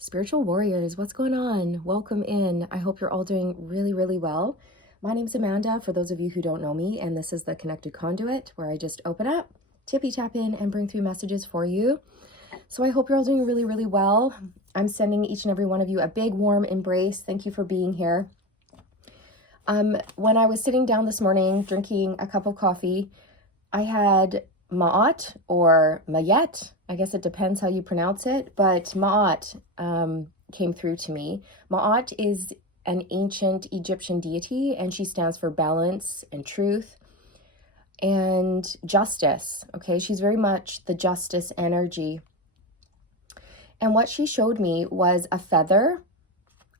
Spiritual warriors, what's going on? Welcome in. I hope you're all doing really, really well. My name's Amanda, for those of you who don't know me, and this is the Connected Conduit, where I just open up, tippy tap in, and bring through messages for you. So I hope you're all doing really, really well. I'm sending each and every one of you a big, warm embrace. Thank you for being here. When I was sitting down this morning, drinking a cup of coffee, I had Maat or Mayet, I guess it depends how you pronounce it, but Maat came through to me. Maat is an ancient Egyptian deity, and she stands for balance and truth and justice, okay? She's very much the justice energy. And what she showed me was a feather,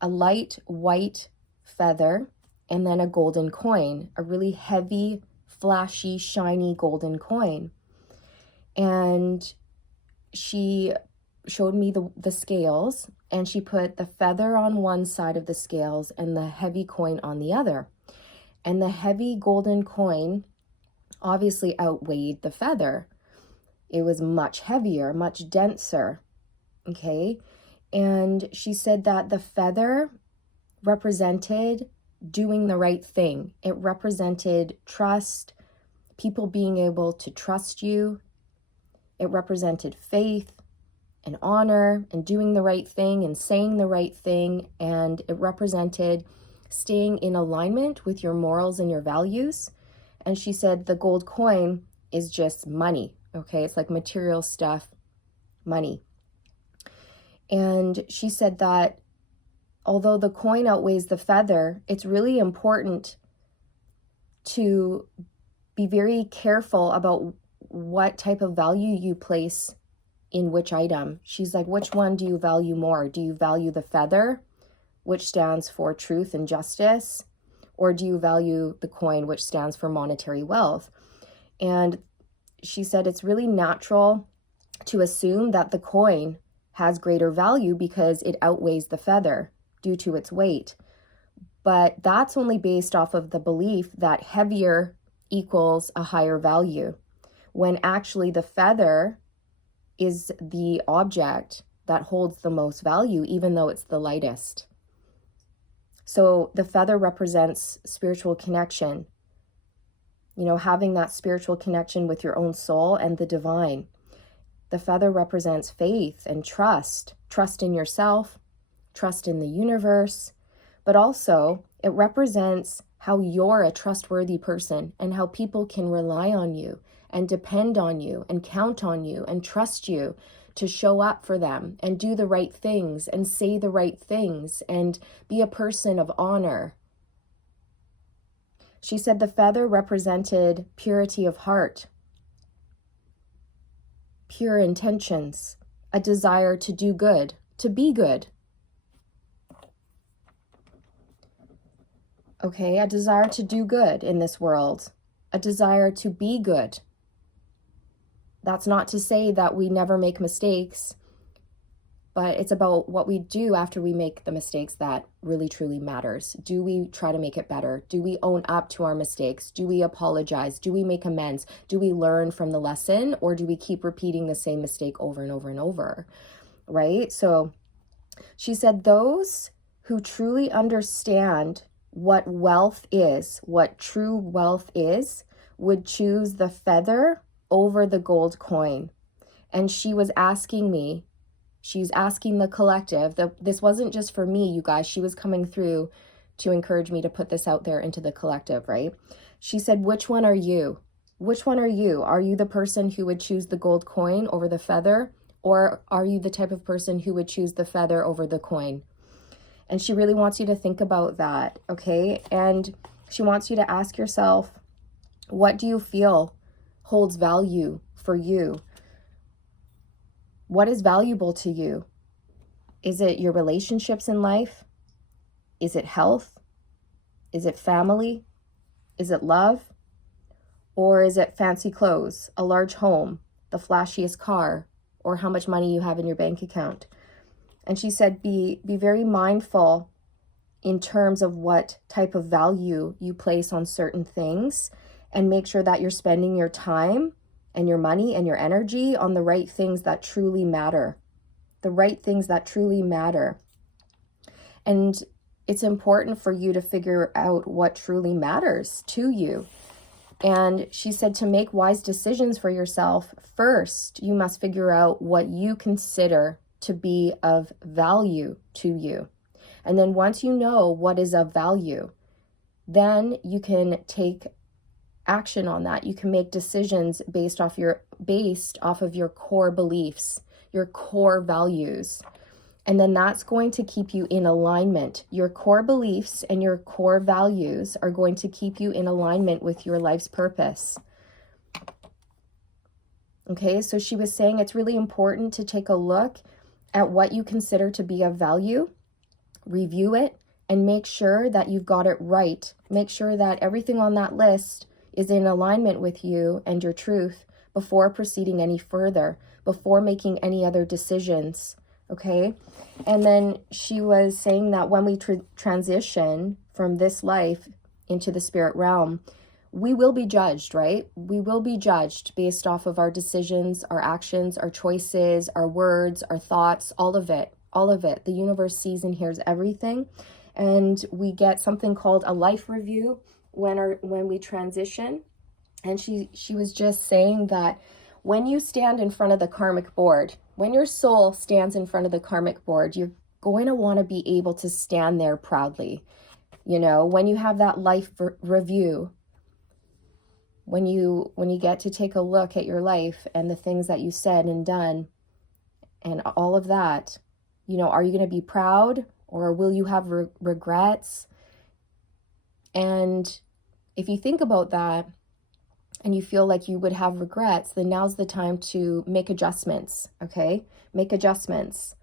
a light white feather, and then a golden coin, a really heavy, flashy, shiny golden coin. And she showed me the scales, and she put the feather on one side of the scales and the heavy coin on the other. And the heavy golden coin obviously outweighed the feather. It was much heavier, much denser, okay? And she said that the feather represented doing the right thing. It represented trust, people being able to trust you. It represented faith and honor and doing the right thing and saying the right thing. And it represented staying in alignment with your morals and your values. And she said the gold coin is just money, okay? It's like material stuff, money. And she said that although the coin outweighs the feather, it's really important to be very careful about what type of value you place in which item. She's like, which one do you value more? Do you value the feather, which stands for truth and justice? Or do you value the coin, which stands for monetary wealth? And she said it's really natural to assume that the coin has greater value because it outweighs the feather due to its weight. But that's only based off of the belief that heavier equals a higher value, when actually the feather is the object that holds the most value, even though it's the lightest. So the feather represents spiritual connection, having that spiritual connection with your own soul and the divine. The feather represents faith and trust in yourself, trust in the universe, but also it represents how you're a trustworthy person and how people can rely on you and depend on you and count on you and trust you to show up for them and do the right things and say the right things and be a person of honor. She said the feather represented purity of heart, pure intentions, a desire to do good, to be good. Okay, a desire to do good in this world, a desire to be good. That's not to say that we never make mistakes, but it's about what we do after we make the mistakes that really truly matters. Do we try to make it better? Do we own up to our mistakes? Do we apologize? Do we make amends? Do we learn from the lesson, or do we keep repeating the same mistake over and over and over, right? So she said those who truly understand what wealth is, what true wealth is, would choose the feather over the gold coin. And she was asking me, she's asking the collective, this wasn't just for me, you guys, she was coming through to encourage me to put this out there into the collective, right? She said, which one are you? Which one are you? Are you the person who would choose the gold coin over the feather? Or are you the type of person who would choose the feather over the coin? And she really wants you to think about that, okay? And she wants you to ask yourself, what do you feel holds value for you? What is valuable to you? Is it your relationships in life? Is it health? Is it family? Is it love? Or is it fancy clothes, a large home, the flashiest car, or how much money you have in your bank account? And she said, be very mindful in terms of what type of value you place on certain things, and make sure that you're spending your time and your money and your energy on the right things that truly matter. the right things that truly matter. And it's important for you to figure out what truly matters to you. And she said to make wise decisions for yourself, first, you must figure out what you consider to be of value to you. And then once you know what is of value, then you can take action on that. You can make decisions based off of your core beliefs, your core values. And then that's going to keep you in alignment. Your core beliefs and your core values are going to keep you in alignment with your life's purpose. Okay, so she was saying it's really important to take a look at what you consider to be of value, review it, and make sure that you've got it right. Make sure that everything on that list is in alignment with you and your truth before proceeding any further, before making any other decisions. Okay. And then she was saying that when we transition from this life into the spirit realm, we will be judged, right? We will be judged based off of our decisions, our actions, our choices, our words, our thoughts, all of it, all of it. The universe sees and hears everything. And we get something called a life review when we transition. And she was just saying that when you stand in front of the karmic board, when your soul stands in front of the karmic board, you're going to want to be able to stand there proudly. You know, when you have that life review, when you get to take a look at your life and the things that you said and done and all of that, you know, are you going to be proud or will you have regrets? And if you think about that, and you feel like you would have regrets, then now's the time to make adjustments, okay? Make adjustments.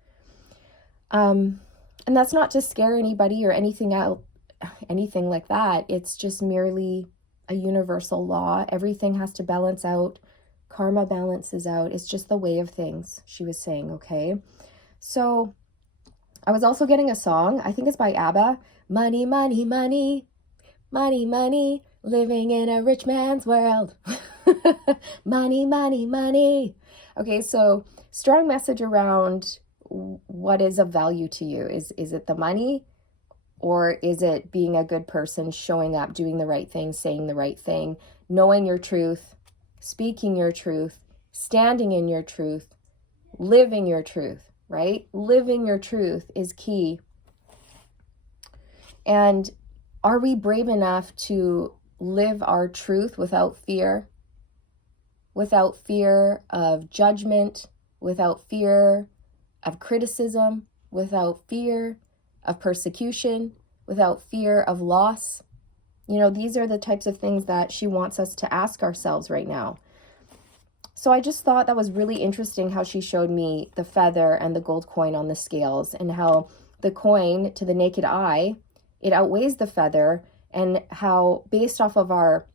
And that's not to scare anybody or anything like that. It's just merely a universal law. Everything has to balance out. Karma balances out. It's just the way of things, she was saying, okay? So I was also getting a song. I think it's by ABBA. Money, money, money, money, money. Living in a rich man's world. Money, money, money. Okay, so strong message around what is of value to you. Is it the money? Or is it being a good person, showing up, doing the right thing, saying the right thing, knowing your truth, speaking your truth, standing in your truth, living your truth, right? Living your truth is key. And are we brave enough to live our truth without fear of judgment, without fear of criticism, without fear of persecution, without fear of loss? You know, these are the types of things that she wants us to ask ourselves right now. So I just thought that was really interesting how she showed me the feather and the gold coin on the scales, and how the coin, to the naked eye, it outweighs the feather, and how based off of our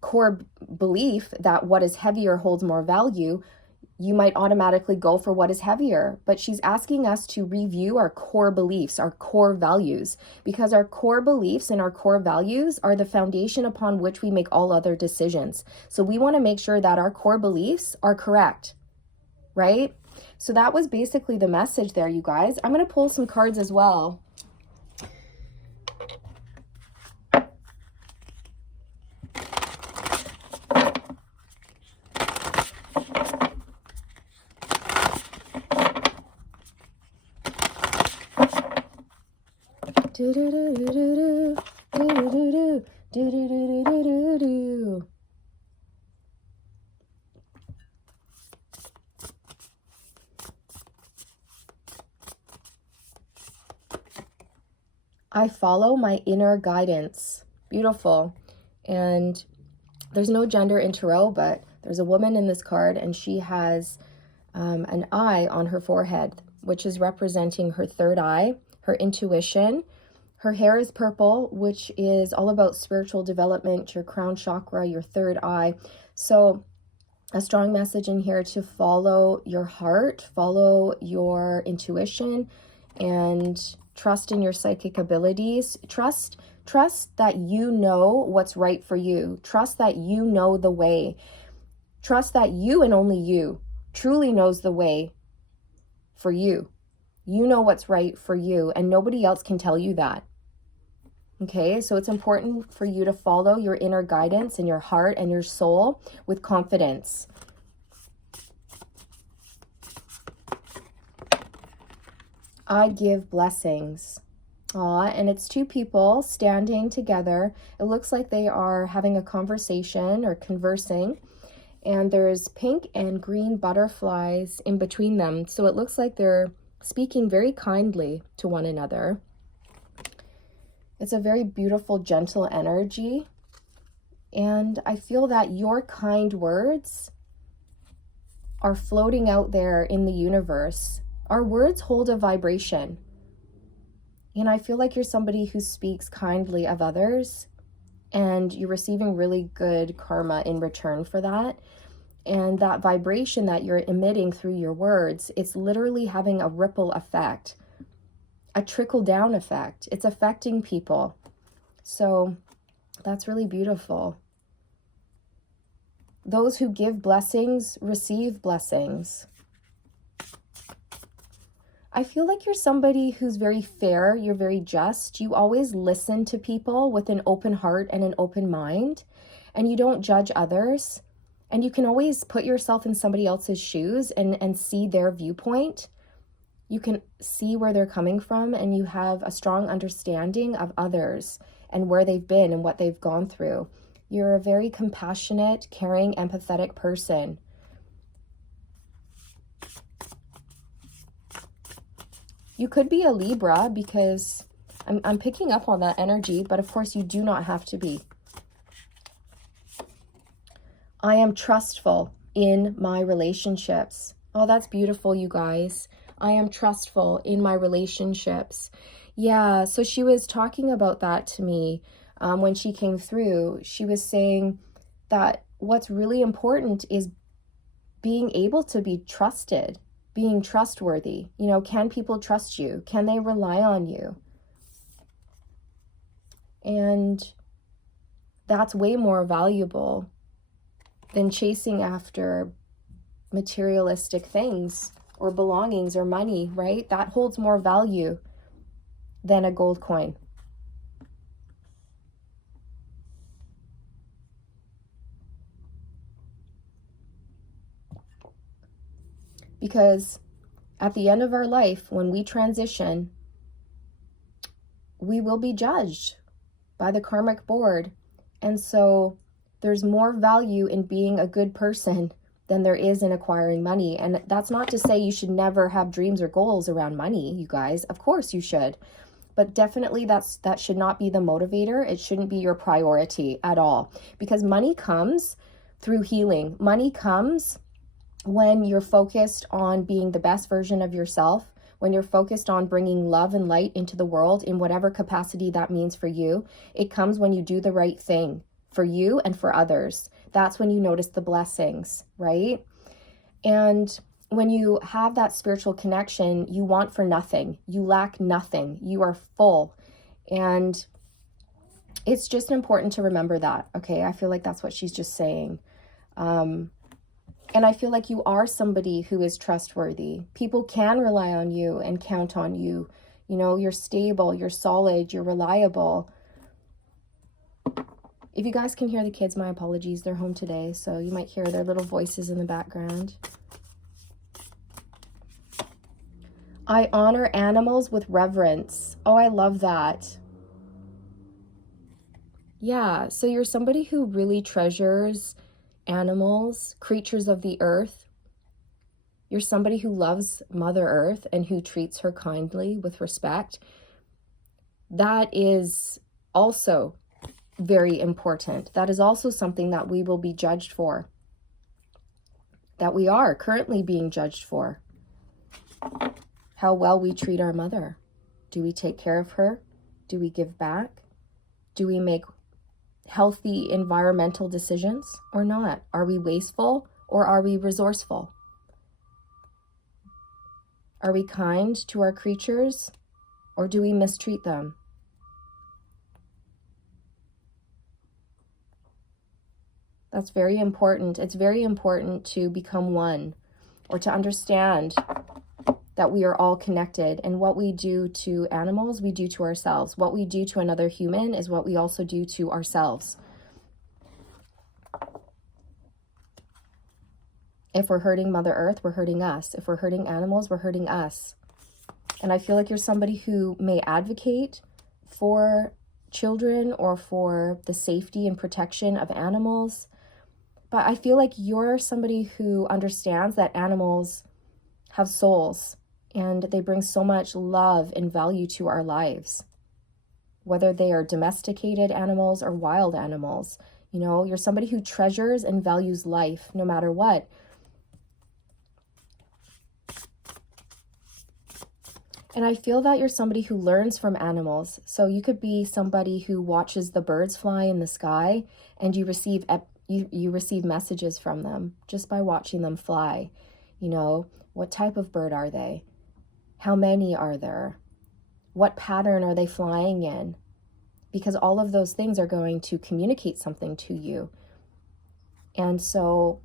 core belief that what is heavier holds more value, you might automatically go for what is heavier. But she's asking us to review our core beliefs, our core values, because our core beliefs and our core values are the foundation upon which we make all other decisions. So we want to make sure that our core beliefs are correct, right? So that was basically the message there, you guys. I'm going to pull some cards as well. I follow my inner guidance. Beautiful. And there's no gender in tarot, but there's a woman in this card, and she has an eye on her forehead, which is representing her third eye, her intuition. Her hair is purple, which is all about spiritual development, your crown chakra, your third eye. So a strong message in here to follow your heart, follow your intuition, and trust in your psychic abilities. Trust that you know what's right for you. Trust that you know the way. Trust that you and only you truly knows the way for you. You know what's right for you, and nobody else can tell you that. Okay, so it's important for you to follow your inner guidance and your heart and your soul with confidence. I give blessings. And it's two people standing together. It looks like they are having a conversation or conversing. And there's pink and green butterflies in between them. So it looks like they're speaking very kindly to one another. It's a very beautiful, gentle energy. And I feel that your kind words are floating out there in the universe. Our words hold a vibration. And I feel like you're somebody who speaks kindly of others, and you're receiving really good karma in return for that. And that vibration that you're emitting through your words, it's literally having a ripple effect, a trickle-down effect. It's affecting people. So that's really beautiful. Those who give blessings receive blessings. I feel like you're somebody who's very fair, you're very just. You always listen to people with an open heart and an open mind, and you don't judge others. And you can always put yourself in somebody else's shoes and see their viewpoint. You can see where they're coming from, and you have a strong understanding of others and where they've been and what they've gone through. You're a very compassionate, caring, empathetic person. You could be a Libra, because I'm picking up on that energy, but of course you do not have to be. I am trustful in my relationships. Oh, that's beautiful, you guys. I am trustful in my relationships. Yeah, so she was talking about that to me when she came through. She was saying that what's really important is being able to be trusted, being trustworthy. You know, can people trust you? Can they rely on you? And that's way more valuable than chasing after materialistic things or belongings or money, right? That holds more value than a gold coin. Because at the end of our life, when we transition, we will be judged by the karmic board. And so there's more value in being a good person than there is in acquiring money. And that's not to say you should never have dreams or goals around money, you guys. Of course you should. But definitely that should not be the motivator. It shouldn't be your priority at all. Because money comes through healing. Money comes when you're focused on being the best version of yourself, when you're focused on bringing love and light into the world in whatever capacity that means for you. It comes when you do the right thing for you and for others. That's when you notice the blessings, right? And when you have that spiritual connection, you want for nothing. You lack nothing. You are full. And it's just important to remember that, okay? I feel like that's what she's just saying. And I feel like you are somebody who is trustworthy. People can rely on you and count on you. You know, you're stable, you're solid, you're reliable. If you guys can hear the kids, my apologies. They're home today, so you might hear their little voices in the background. I honor animals with reverence. Oh, I love that. Yeah, so you're somebody who really treasures animals, creatures of the earth. You're somebody who loves Mother Earth and who treats her kindly with respect. That is also very important. That is also something that we will be judged for, that we are currently being judged for. How well we treat our mother. Do we take care of her? Do we give back? Do we make healthy environmental decisions or not? Are we wasteful or are we resourceful? Are we kind to our creatures or do we mistreat them? That's very important. It's very important to become one, or to understand that we are all connected, and what we do to animals, we do to ourselves. What we do to another human is what we also do to ourselves. If we're hurting Mother Earth, we're hurting us. If we're hurting animals, we're hurting us. And I feel like you're somebody who may advocate for children or for the safety and protection of animals. But I feel like you're somebody who understands that animals have souls and they bring so much love and value to our lives. Whether they are domesticated animals or wild animals, you know, you're somebody who treasures and values life no matter what. And I feel that you're somebody who learns from animals. So you could be somebody who watches the birds fly in the sky and you receive messages from them just by watching them fly. You know, what type of bird are they? How many are there? What pattern are they flying in? Because all of those things are going to communicate something to you. And so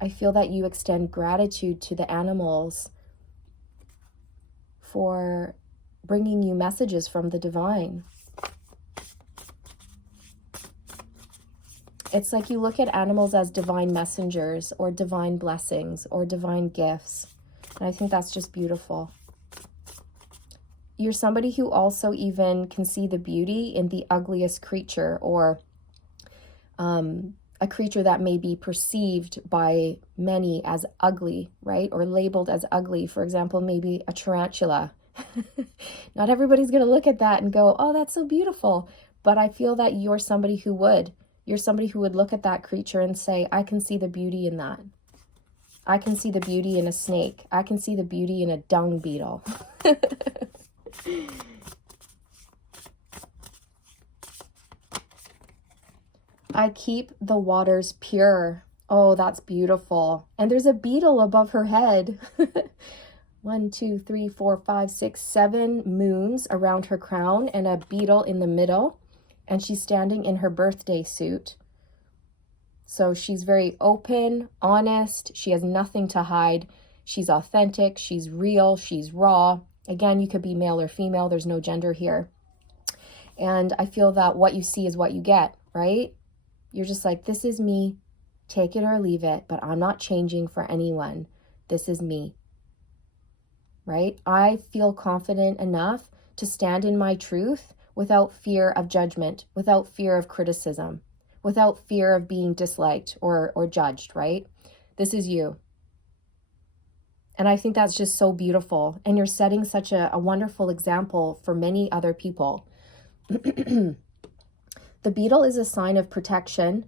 I feel that you extend gratitude to the animals for bringing you messages from the divine. It's like you look at animals as divine messengers or divine blessings or divine gifts. And I think that's just beautiful. You're somebody who also even can see the beauty in the ugliest creature, or a creature that may be perceived by many as ugly, right? Or labeled as ugly. For example, maybe a tarantula. Not everybody's going to look at that and go, oh, that's so beautiful. But I feel that you're somebody who would. You're somebody who would look at that creature and say, I can see the beauty in that. I can see the beauty in a snake. I can see the beauty in a dung beetle. I keep the waters pure. Oh, that's beautiful. And there's a beetle above her head. 1, 2, 3, 4, 5, 6, 7 moons around her crown and a beetle in the middle. And she's standing in her birthday suit. So she's very open, honest. She has nothing to hide. She's authentic. She's real. She's raw. Again, you could be male or female. There's no gender here. And I feel that what you see is what you get, right? You're just like, this is me. Take it or leave it. But I'm not changing for anyone. This is me. Right? I feel confident enough to stand in my truth without fear of judgment, without fear of criticism, without fear of being disliked or judged, right? This is you. And I think that's just so beautiful. And you're setting such a wonderful example for many other people. The beetle is a sign of protection.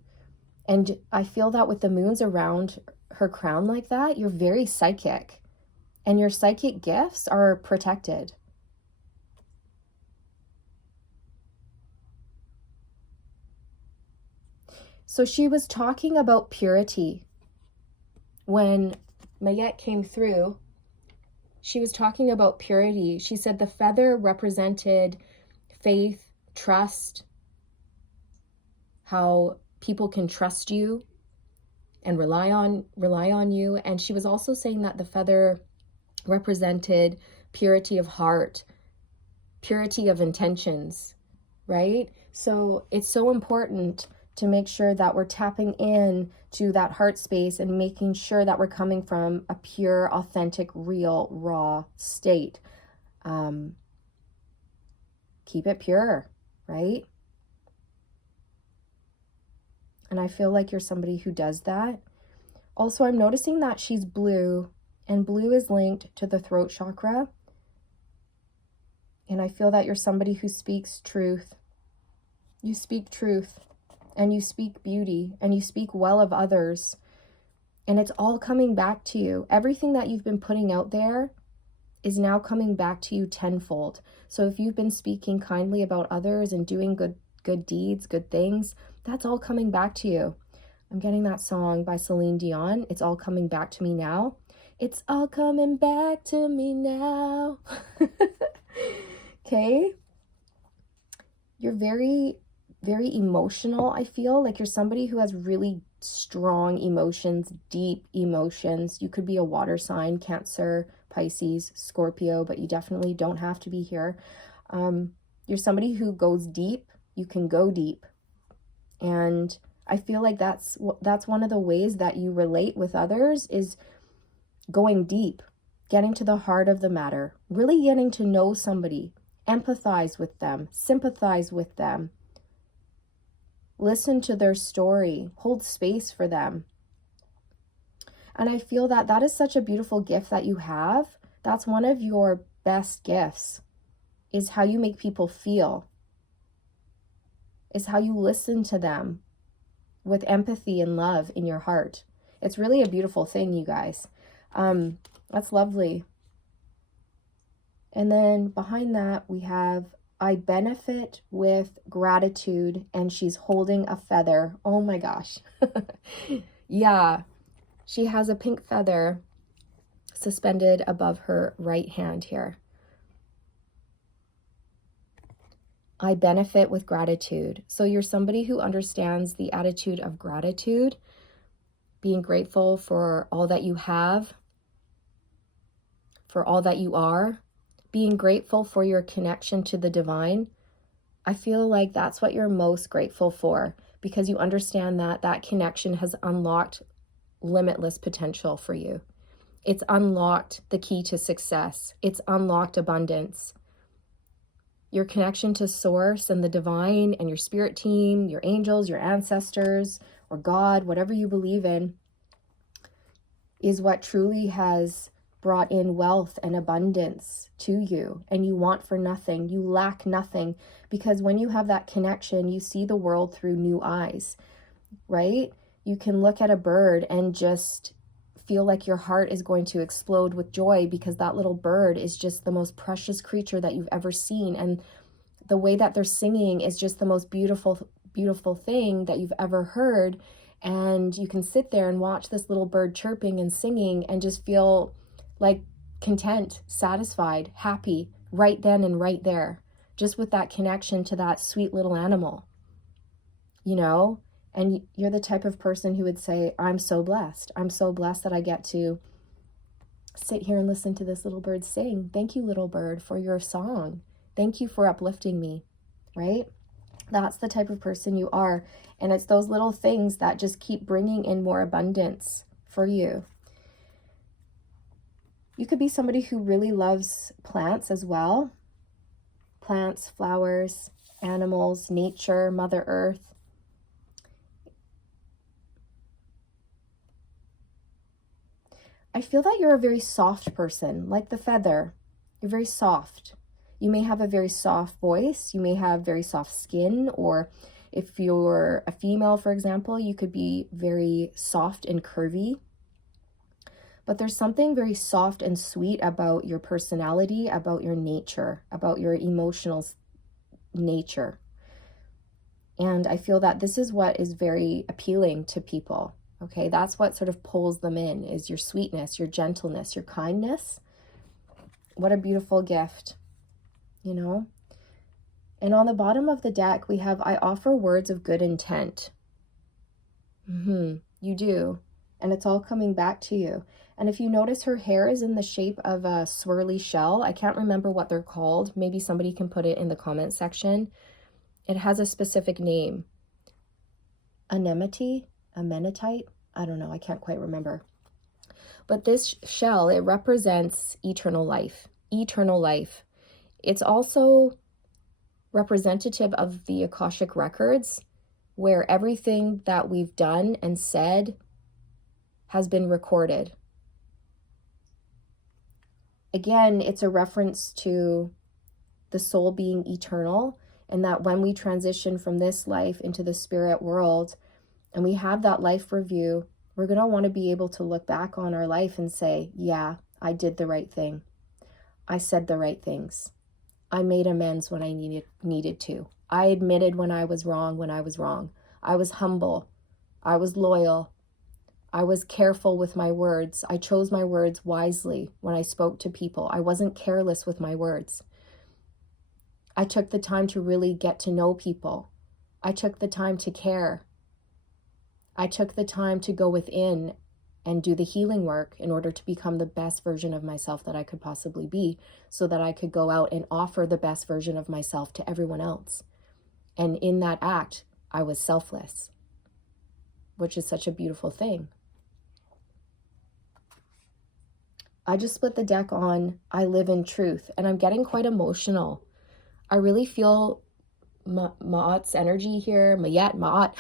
And I feel that with the moons around her crown like that, you're very psychic. And your psychic gifts are protected. So she was talking about purity. When Maat came through, she was talking about purity. She said the feather represented faith, trust, how people can trust you and rely on you. And she was also saying that the feather represented purity of heart, purity of intentions, right? So it's so important to make sure that we're tapping in to that heart space and making sure that we're coming from a pure, authentic, real, raw state. Keep it pure, right? And I feel like you're somebody who does that. Also, I'm noticing that she's blue, and blue is linked to the throat chakra. And I feel that you're somebody who speaks truth. You speak truth, and you speak beauty, and you speak well of others. And it's all coming back to you. Everything that you've been putting out there is now coming back to you tenfold. So if you've been speaking kindly about others and doing good deeds, good things, that's all coming back to you. I'm getting that song by Celine Dion. It's all coming back to me now. It's all coming back to me now. Okay? You're very, very emotional, I feel. Like you're somebody who has really strong emotions, deep emotions. You could be a water sign, Cancer, Pisces, Scorpio, but you definitely don't have to be here. You're somebody who goes deep. You can go deep. And I feel like that's one of the ways that you relate with others, is going deep, getting to the heart of the matter, really getting to know somebody, empathize with them, sympathize with them, listen to their story, hold space for them. And I feel that that is such a beautiful gift that you have. That's one of your best gifts, is how you make people feel, is how you listen to them with empathy and love in your heart. It's really a beautiful thing, you guys. That's lovely. And then behind that, we have, I benefit with gratitude, and she's holding a feather. Oh my gosh. Yeah. She has a pink feather suspended above her right hand here. I benefit with gratitude. So you're somebody who understands the attitude of gratitude, being grateful for all that you have, for all that you are, being grateful for your connection to the divine. I feel like that's what you're most grateful for, because you understand that that connection has unlocked limitless potential for you. It's unlocked the key to success. It's unlocked abundance. Your connection to source and the divine and your spirit team, your angels, your ancestors, or God, whatever you believe in, is what truly has brought in wealth and abundance to you. And you want for nothing. You lack nothing, because when you have that connection, you see the world through new eyes, right? You can look at a bird and just feel like your heart is going to explode with joy, because that little bird is just the most precious creature that you've ever seen. And the way that they're singing is just the most beautiful, beautiful thing that you've ever heard. And you can sit there and watch this little bird chirping and singing and just feel like content, satisfied, happy right then and right there, just with that connection to that sweet little animal, you know? And you're the type of person who would say, I'm so blessed. I'm so blessed that I get to sit here and listen to this little bird sing. Thank you, little bird, for your song. Thank you for uplifting me, right? That's the type of person you are. And it's those little things that just keep bringing in more abundance for you. You could be somebody who really loves plants as well. Plants, flowers, animals, nature, Mother Earth. I feel that you're a very soft person, like the feather. You're very soft. You may have a very soft voice. You may have very soft skin, or if you're a female, for example, you could be very soft and curvy. But there's something very soft and sweet about your personality, about your nature, about your emotional nature. And I feel that this is what is very appealing to people. Okay, that's what sort of pulls them in, is your sweetness, your gentleness, your kindness. What a beautiful gift, you know? And on the bottom of the deck, we have, I offer words of good intent. You do. And it's all coming back to you. And if you notice, her hair is in the shape of a swirly shell. I can't remember what they're called. Maybe somebody can put it in the comment section. It has a specific name. Anemitite? I don't know. I can't quite remember. But this shell, it represents eternal life. Eternal life. It's also representative of the Akashic records, where everything that we've done and said has been recorded. Again, it's a reference to the soul being eternal, and that when we transition from this life into the spirit world and we have that life review, we're going to want to be able to look back on our life and say, yeah, I did the right thing. I said the right things. I made amends when I needed to. I admitted when I was wrong. I was humble. I was loyal. I was careful with my words. I chose my words wisely when I spoke to people. I wasn't careless with my words. I took the time to really get to know people. I took the time to care. I took the time to go within and do the healing work in order to become the best version of myself that I could possibly be, so that I could go out and offer the best version of myself to everyone else. And in that act, I was selfless, which is such a beautiful thing. I just split the deck on I live in truth, and I'm getting quite emotional. I really feel Maat's energy here, Maat.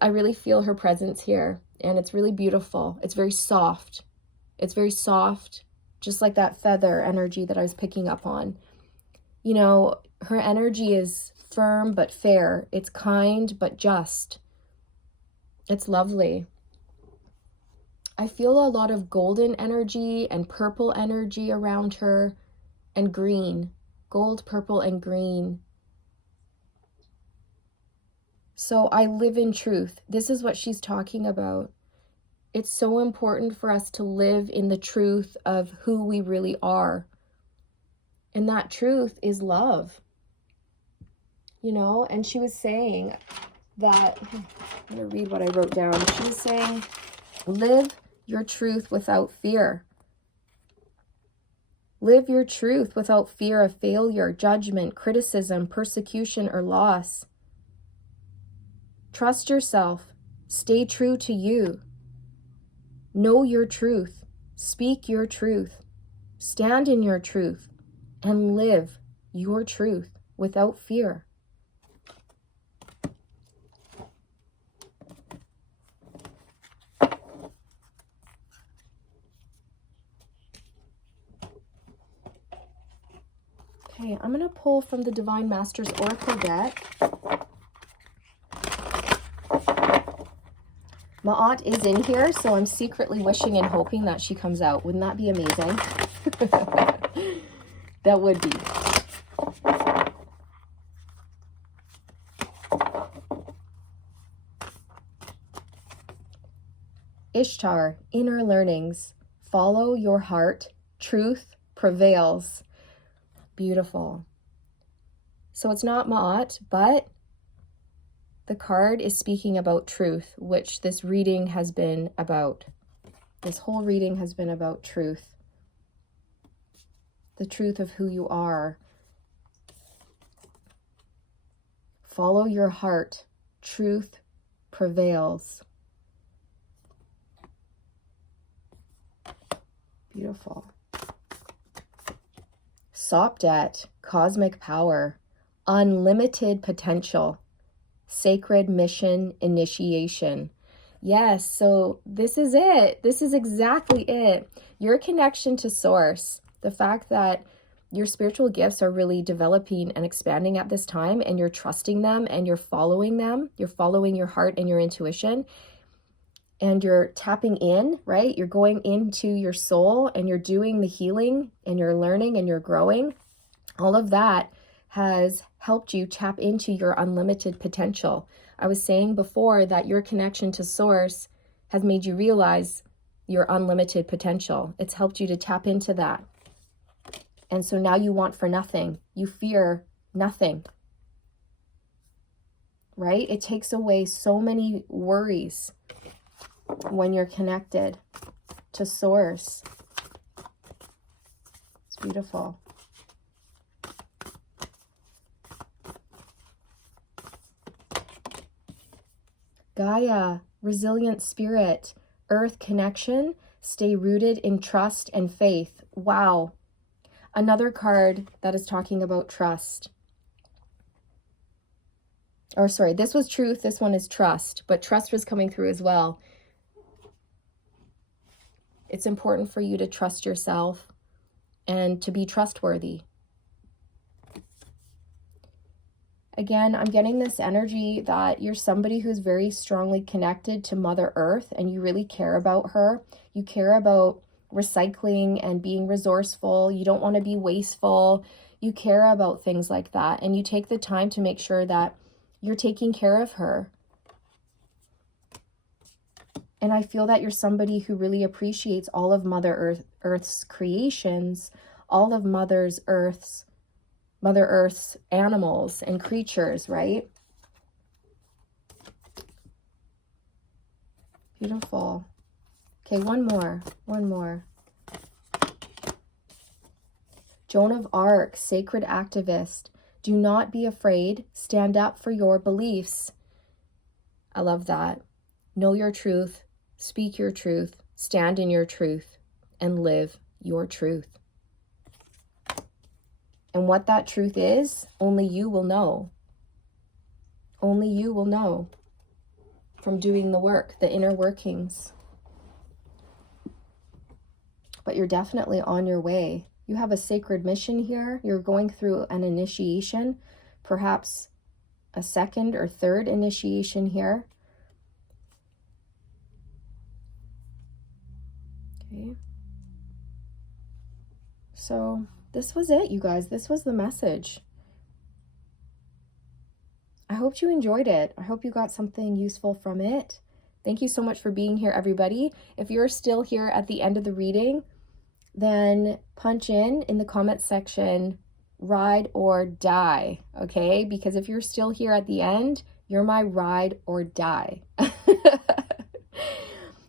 I really feel her presence here, and it's really beautiful. It's very soft. It's very soft, just like that feather energy that I was picking up on. You know, her energy is firm but fair. It's kind but just. It's lovely. I feel a lot of golden energy and purple energy around her, and green. Gold, purple, and green. So I live in truth. This is what she's talking about. It's so important for us to live in the truth of who we really are. And that truth is love. You know, and she was saying that, I'm going to read what I wrote down. She was saying, live your truth without fear. Live your truth without fear of failure, judgment, criticism, persecution, or loss. Trust yourself. Stay true to you. Know your truth. Speak your truth. Stand in your truth. And live your truth without fear. Okay, I'm going to pull from the Divine Masters Oracle deck. Maat is in here, so I'm secretly wishing and hoping that she comes out. Wouldn't that be amazing? That would be. Ishtar, inner learnings. Follow your heart. Truth prevails. Beautiful. So it's not Maat, but the card is speaking about truth, which this reading has been about. This whole reading has been about truth. The truth of who you are. Follow your heart. Truth prevails. Beautiful. Sopdet, cosmic power, unlimited potential, sacred mission, initiation. Yes, so this is it. This is exactly it. Your connection to source, the fact that your spiritual gifts are really developing and expanding at this time, and you're trusting them and you're following them. You're following your heart and your intuition, and you're tapping in, right? You're going into your soul and you're doing the healing and you're learning and you're growing. All of that has helped you tap into your unlimited potential. I was saying before that your connection to source has made you realize your unlimited potential. It's helped you to tap into that. And so now you want for nothing. You fear nothing, right? It takes away so many worries when you're connected to source. It's beautiful. Gaia, resilient spirit, earth connection, stay rooted in trust and faith. Wow. Another card that is talking about trust. Or sorry, this was truth, this one is trust, but trust was coming through as well. It's important for you to trust yourself and to be trustworthy. Again, I'm getting this energy that you're somebody who's very strongly connected to Mother Earth, and you really care about her. You care about recycling and being resourceful. You don't want to be wasteful. You care about things like that, and you take the time to make sure that you're taking care of her. And I feel that you're somebody who really appreciates all of Mother Earth's creations, all of Mother Earth's animals and creatures, right? Beautiful. Okay, one more. Joan of Arc, sacred activist. Do not be afraid. Stand up for your beliefs. I love that. Know your truth. Speak your truth. Stand in your truth. And live your truth. And what that truth is, only you will know. Only you will know from doing the work, the inner workings. But you're definitely on your way. You have a sacred mission here. You're going through an initiation, perhaps a second or third initiation here. Okay. So this was it, you guys. This was the message. I hope you enjoyed it. I hope you got something useful from it. Thank you so much for being here, everybody. If you're still here at the end of the reading, then punch in the comments section, ride or die, okay? Because if you're still here at the end, you're my ride or die.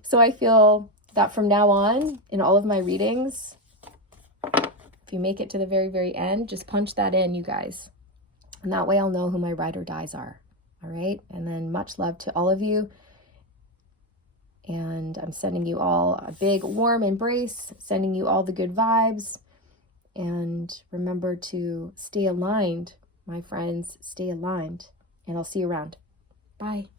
So I feel that from now on, in all of my readings, if you make it to the very, very end, just punch that in, you guys. And that way I'll know who my ride or dies are, all right? And then much love to all of you. And I'm sending you all a big warm embrace, sending you all the good vibes. And remember to stay aligned, my friends, stay aligned. And I'll see you around. Bye.